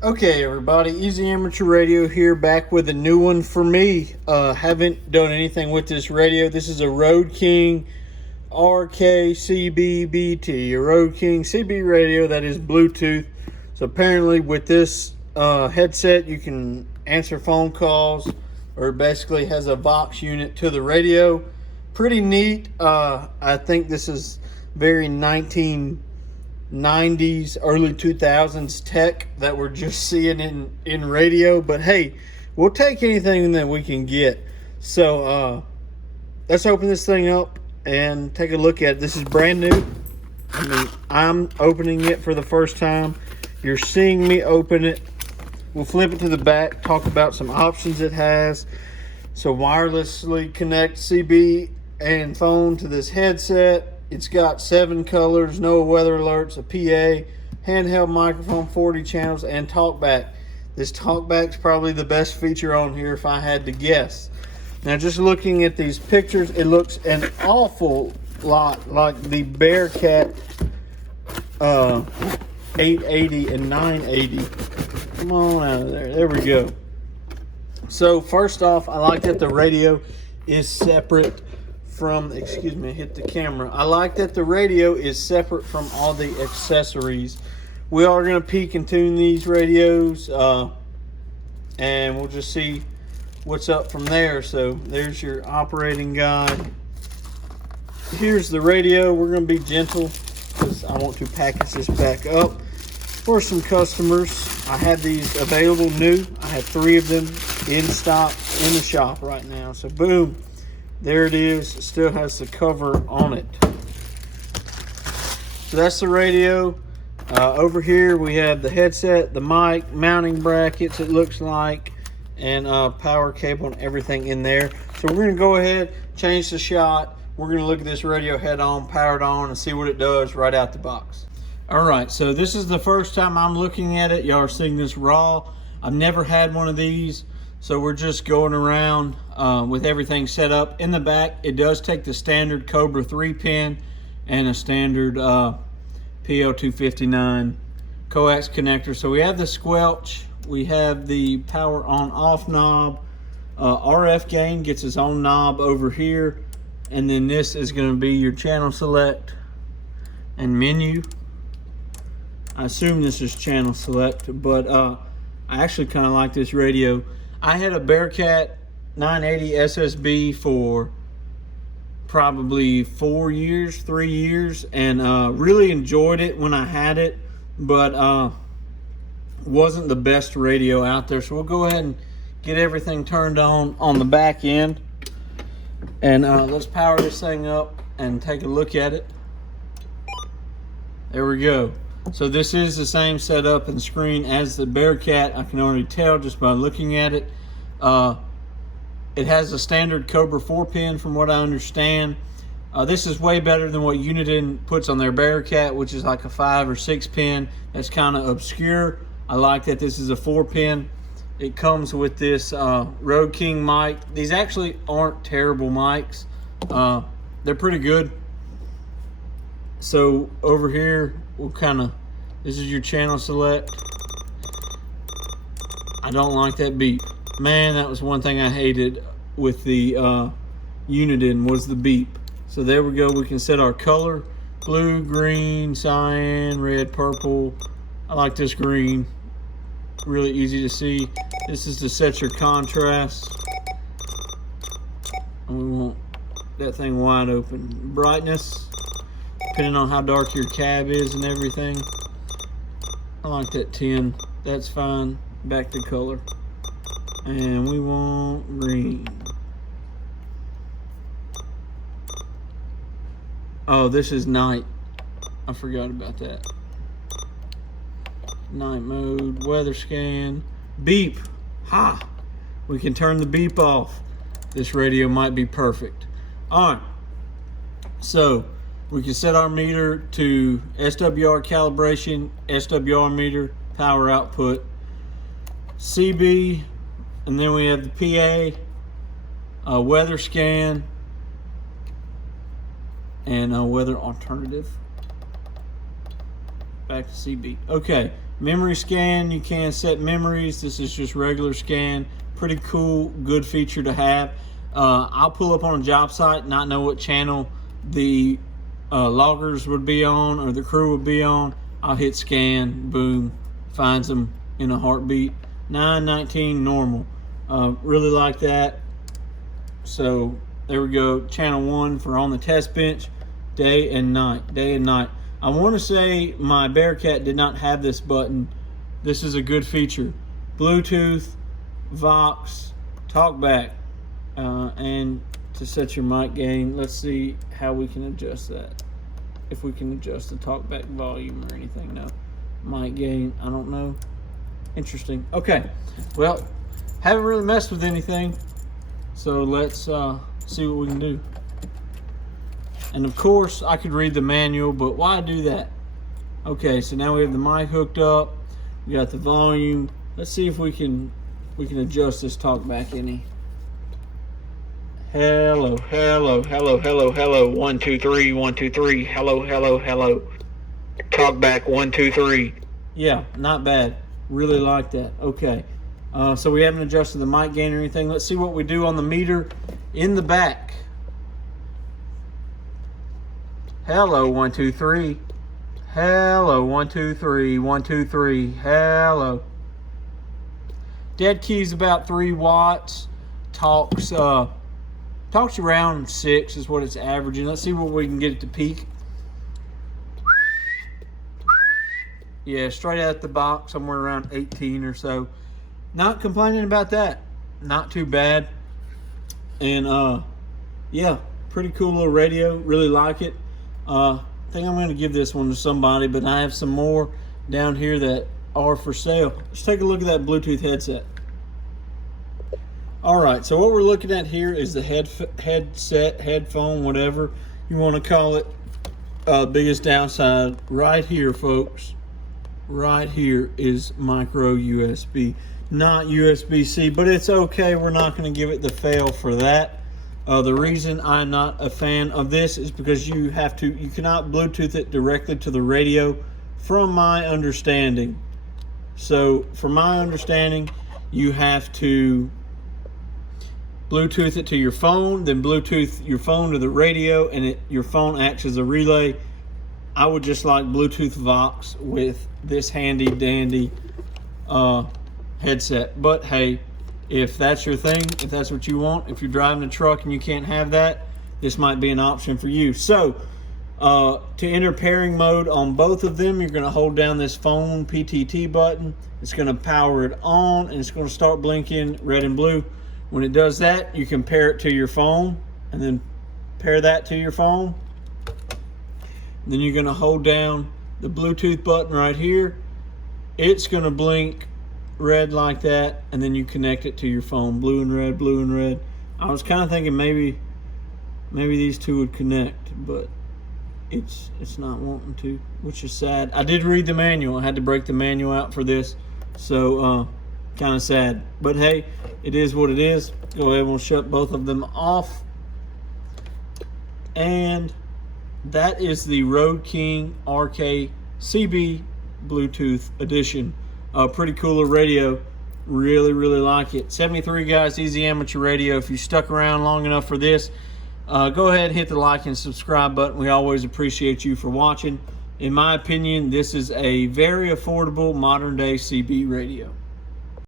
Okay, everybody, Easy Amateur Radio here, back with a new one for me. Haven't done anything with this radio. This is a Road King RKCBBT, a Road King CB radio that is Bluetooth. So apparently with this headset, you can answer phone calls, or it basically has a Vox unit to the radio. Pretty neat. I think this is very 1990s, early 2000s tech that we're just seeing in radio. But hey, we'll take anything that we can get. So let's open this thing up and take a look at it. This is brand new. I mean, I'm opening it for the first time. You're seeing me open it. We'll flip it to the back, talk about some options it has. So wirelessly connect CB and phone to this headset. It's got 7 colors, no weather alerts, a PA, handheld microphone, 40 channels, and talkback. This talkback's probably the best feature on here if I had to guess. Now, just looking at these pictures, it looks an awful lot like the Bearcat 880 and 980. Come on out of there. There we go. So first off, I like that the radio is separate from, excuse me, I hit the camera. I like that the radio is separate from all the accessories. We are going to peek and tune these radios, and we'll just see what's up from there. So there's your operating guide. Here's the radio. We're going to be gentle because I want to package this back up for some customers. I have these available new. I have 3 of them in stock in the shop right now. So boom. There it is. It still has the cover on it. So that's the radio. Over here we have the headset, the mic, mounting brackets it looks like, and power cable and everything in there. So we're going to go ahead, change the shot. We're going to look at this radio head on, powered on, and see what it does right out the box. Alright, so this is the first time I'm looking at it. Y'all are seeing this raw. I've never had one of these. So we're just going around with everything set up. In the back, it does take the standard Cobra 3-pin and a standard PL259 coax connector. So we have the squelch, we have the power on off knob, RF gain gets its own knob over here, and then this is going to be your channel select and menu. I assume this is channel select, but I actually kind of like this radio. I had a Bearcat 980 SSB for probably 3 years, and really enjoyed it when I had it, but wasn't the best radio out there. So we'll go ahead and get everything turned on the back end, and let's power this thing up and take a look at it. There we go. So this is the same setup and screen as the Bearcat. I can already tell just by looking at it. It has a standard Cobra 4-pin from what I understand. This is way better than what Uniden puts on their Bearcat, which is like a 5 or 6-pin. That's kind of obscure. I like that this is a 4-pin. It comes with this Road King mic. These actually aren't terrible mics. They're pretty good. So over here, we'll this is your channel select. I don't like that beep. Man, that was one thing I hated with the Uniden was the beep. So there we go. We can set our color: blue, green, cyan, red, purple. I like this green. Really easy to see. This is to set your contrast. And we want that thing wide open. Brightness, depending on how dark your cab is and everything. I like that 10. That's fine. Back to color. And we want green. Oh, this is night. I forgot about that. Night mode, weather scan, beep. Ha! We can turn the beep off. This radio might be perfect. Alright. So we can set our meter to SWR calibration, SWR meter, power output, CB, and then we have the PA, weather scan, and weather alternative. Back to CB. Okay, Memory scan, you can set memories. This is just regular scan. Pretty cool, good feature to have. I'll pull up on a job site, not know what channel the loggers would be on or the crew would be on. I'll hit scan, boom, finds them in a heartbeat. 919 normal. Really like that. So there we go, channel 1 for on the test bench, day and night, day and night. I want to say my Bearcat did not have this button. This is a good feature. Bluetooth, Vox, talkback, and to set your mic gain. Let's see how we can adjust that. If we can adjust the talkback volume or anything. No, mic gain, I don't know. Interesting. Okay, well, haven't really messed with anything, so let's see what we can do. And of course, I could read the manual, but why do that? Okay, so now we have the mic hooked up. We got the volume. Let's see if we can adjust this talkback any. Hello, hello, hello, hello, hello. 1 2 3, 1 2 3. Hello, hello, hello. Talkback 1 2 3. Yeah, not bad. Really like that. Okay, so we haven't adjusted the mic gain or anything. Let's see what we do on the meter in the back. Hello, 1 2 3. Hello, 1 2 3, 1 2 3. Hello. Dead key's about 3 watts. Talks around 6 is what it's averaging. Let's see what we can get it to peak. Yeah, straight out the box, somewhere around 18 or so. Not complaining about that. Not too bad. And yeah, pretty cool little radio. Really like it. I think I'm going to give this one to somebody, but I have some more down here that are for sale. Let's take a look at that Bluetooth headset. All right, so what we're looking at here is the headset, headphone, whatever you want to call it. Biggest downside right here, folks. Right here is micro USB, not USB-C, but it's okay. We're not going to give it the fail for that. The reason I'm not a fan of this is because you cannot Bluetooth it directly to the radio, from my understanding. So, from my understanding, you have to Bluetooth it to your phone, then Bluetooth your phone to the radio, and your phone acts as a relay. I would just like Bluetooth Vox with this handy dandy headset. But hey, if that's your thing, if that's what you want, if you're driving a truck and you can't have that, this might be an option for you. So to enter pairing mode on both of them, you're going to hold down this phone PTT button. It's going to power it on, and it's going to start blinking red and blue. When it does that, you can pair it to your phone, and then pair that to your phone. And then you're going to hold down the Bluetooth button right here. It's going to blink red like that, and then you connect it to your phone. Blue and red, blue and red. I was kind of thinking maybe these two would connect, but it's not wanting to, which is sad. I did read the manual. I had to break the manual out for this, so kind of sad. But hey, it is what it is. Go ahead and we'll shut both of them off. And that is the Road King RKCB Bluetooth edition. Pretty cooler radio. Really, really like it. 73 guys, easy amateur radio. If you stuck around long enough for this, go ahead and hit the like and subscribe button. We always appreciate you for watching. In my opinion, this is a very affordable modern day CB radio.